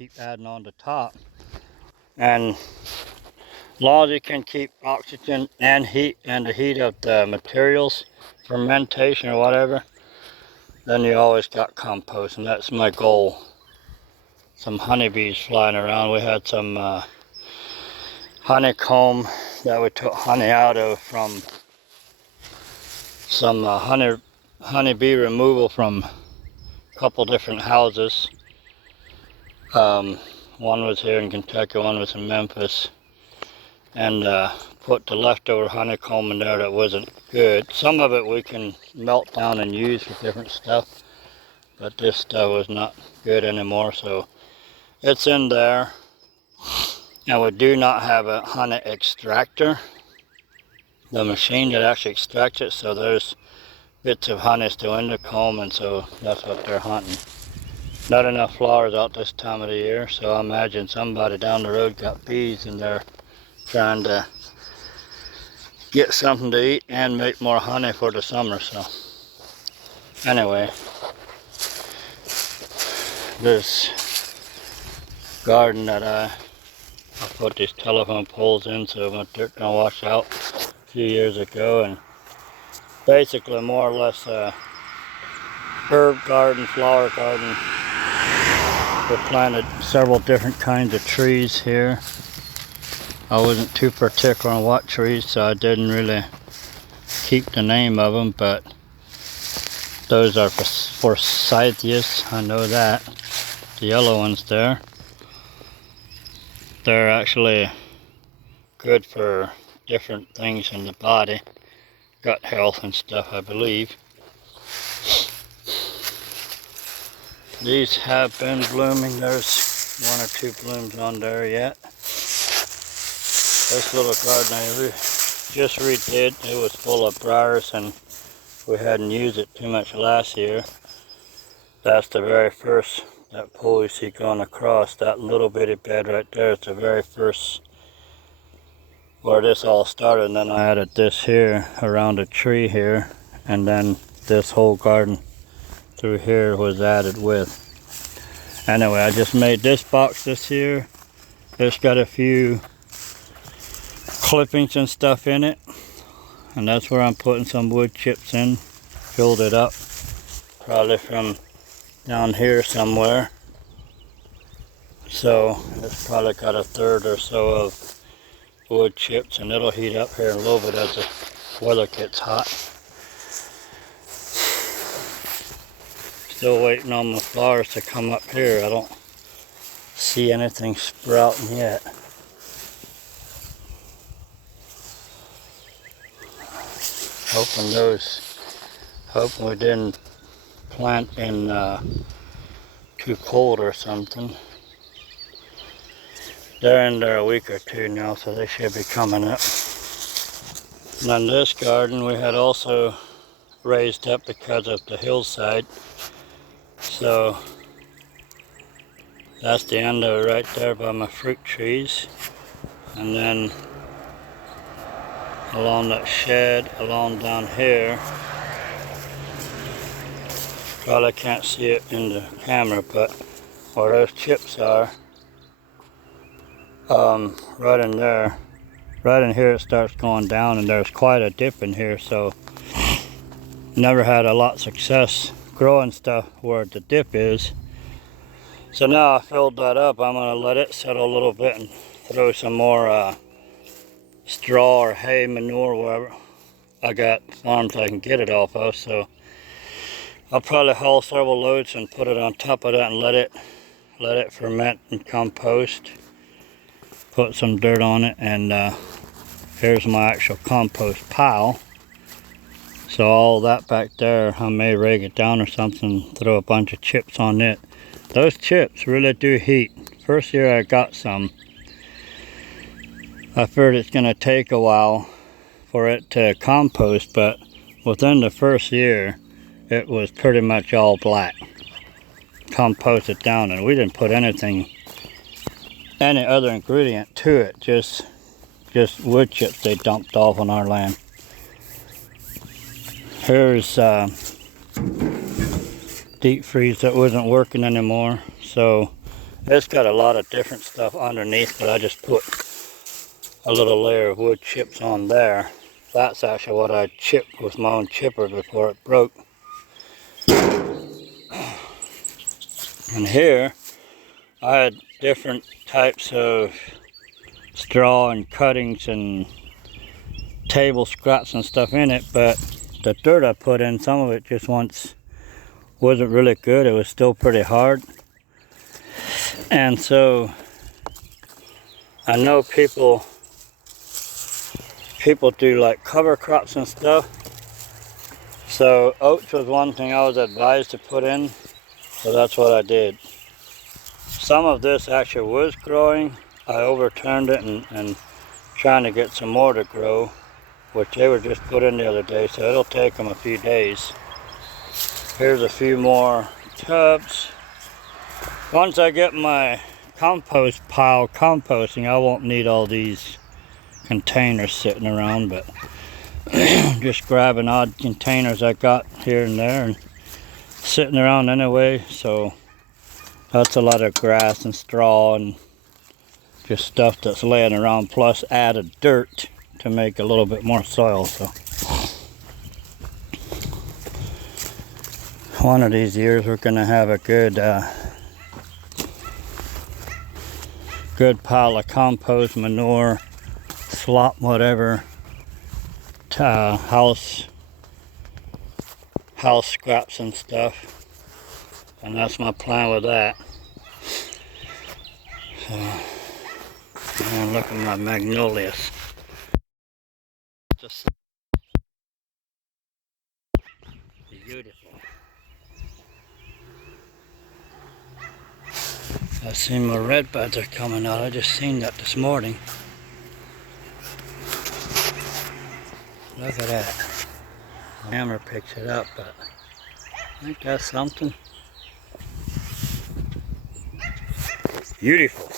keep adding on the top. And as long as you can keep oxygen and heat and the heat of the materials, fermentation or whatever, then you always got compost, and that's my goal. Some honeybees flying around. We had some honeycomb that we took honey out of from some honeybee removal from a couple different houses. One was here in Kentucky, one was in Memphis, and put the leftover honeycomb in there that wasn't good. Some of it we can melt down and use for different stuff, but this stuff was not good anymore, so it's in there. And we do not have a honey extractor, the machine that actually extracts it, so there's bits of honey still in the comb, and so that's what they're hunting. Not enough flowers out this time of the year, so I imagine somebody down the road got bees and they're trying to get something to eat and make more honey for the summer. So anyway, this garden that I put these telephone poles in so my dirt don't wash out a few years ago, and basically more or less a herb garden, flower garden. We planted several different kinds of trees here. I wasn't too particular on what trees, so I didn't really keep the name of them, but those are forsythias, I know that. The yellow ones there. They're actually good for different things in the body, gut health and stuff, I believe. These have been blooming. There's one or two blooms on there yet. This little garden I just redid, it was full of briars and we hadn't used it too much last year. That's the very first, that pole you see going across, that little bitty bed right there is the very first where this all started, and then I added this here around a tree here, and this whole garden through here was added with. Anyway, I just made this box this year. It's got a few clippings and stuff in it, and that's where I'm putting some wood chips in. Filled it up, probably from down here somewhere. So it's probably got a third or so of wood chips, and it'll heat up here in a little bit as the weather gets hot. Still waiting on the flowers to come up here. I don't see anything sprouting yet. Hoping we didn't plant in too cold or something. They're in there a week or two now, so they should be coming up. And on this garden we had also raised up because of the hillside. So that's the end of it right there by my fruit trees. And then along that shed, along down here, probably can't see it in the camera, but where those chips are, right in there, right in here it starts going down, and there's quite a dip in here, so never had a lot of success growing stuff where the dip is. So now I filled that up. I'm going to let it settle a little bit and throw some more straw or hay, manure, wherever I got farms I can get it off of. So I'll probably haul several loads and put it on top of that and let it ferment and compost. Put some dirt on it, and here's my actual compost pile. So all that back there, I may rake it down or something, throw a bunch of chips on it. Those chips really do heat. First year I got some, I figured it's going to take a while for it to compost, but within the first year, it was pretty much all black. Composted down, and we didn't put any other ingredient to it, just wood chips they dumped off on our land. Here's deep freeze that wasn't working anymore, so It's got a lot of different stuff underneath, but I just put a little layer of wood chips on there. That's actually what I chipped with my own chipper before it broke. And here, I had different types of straw and cuttings and table scraps and stuff in it, but the dirt I put in, some of it just wasn't really good. It was still pretty hard. And so I know people do like cover crops and stuff. So oats was one thing I was advised to put in, so that's what I did. Some of this actually was growing. I overturned it and trying to get some more to grow, which they were just put in the other day, so it'll take them a few days. Here's a few more tubs. Once I get my compost pile composting, I won't need all these containers sitting around, but just grabbing odd containers I got here and there and sitting around anyway. So that's a lot of grass and straw and just stuff that's laying around, plus added dirt to make a little bit more soil. So one of these years we're gonna have a good pile of compost, manure, slop, whatever, house scraps and stuff, and that's my plan with that. So, and look at my magnolias. Just beautiful. I seen my red buds are coming out. I just seen that this morning. Look at that. The camera picks it up, but I think that's something. Beautiful.